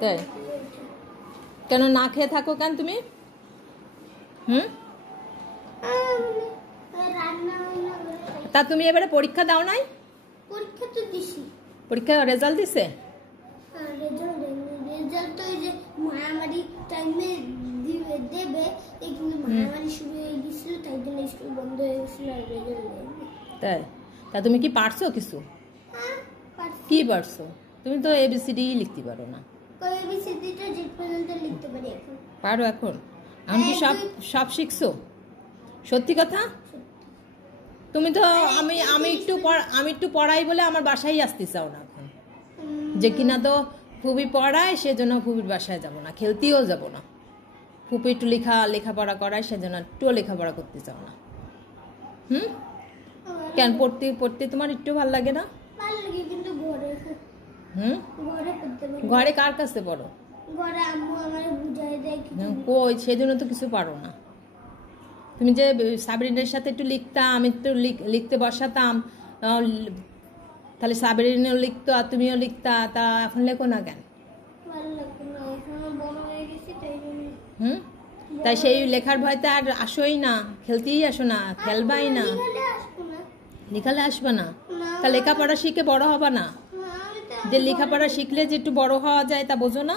তাই কেন না খেয়ে থাকো কেন তুমি? তা তুমি এবারে পরীক্ষা দাও নাই? পরীক্ষা তো দিছি। পরীক্ষা রেজাল্ট দিছে? রেজাল্ট তো এই যে মহামারী টাইমে দেবে, কিন্তু মহামারী শুরু হয়ে গেছিল, তাই জন্য স্কুল বন্ধ হয়ে গেছিল। তাই তা তুমি কি পারছো কিছু? কি পারছো? তুমি তো এবিসিডি লিখতে পারো না। এবিসিডিটা যে পর্যন্ত লিখতে পারি এখন। পারো এখন? এখন কি সব শিখছো? সত্যি কথা? তুমি তো আমি একটু পড়াই বলে আমার বাসায় আসতে চাও না এখন, যে কিনা তো ফুপি পড়ায় সেজন্য ফুপির বাসায় যাব না, খেলতেও যাব না। ফুপি একটু লেখাপড়া করায় সেজন্য একটুও লেখাপড়া করতে চাও না। কেন পড়তে তোমার একটু ভালো লাগে না? ভালো লাগে, কিন্তু ঘরে পড়তে পারি। ঘরে কার কাছে পড়ো? ঘরে আম্মু আমারে বুঝাই দেয়। কই, সেজন্য তো কিছু পারো না। তুমি যে সাবরিনের সাথে একটু লিখতাম, আমি একটু লিখতে বসাতাম, তাহলে সাবরিনও লিখতো আর তুমিও লিখতা, তা এখন লেখো না কেন? তাই সেই লেখার ভয়তে আর আসোই না, খেলতেই আসো না, খেলবাই না, লিখালে আসবে না। তা লেখাপড়া শিখে বড় হবা না? যে লেখাপড়া শিখলে যে একটু বড় হওয়া যায় তা বোঝো না?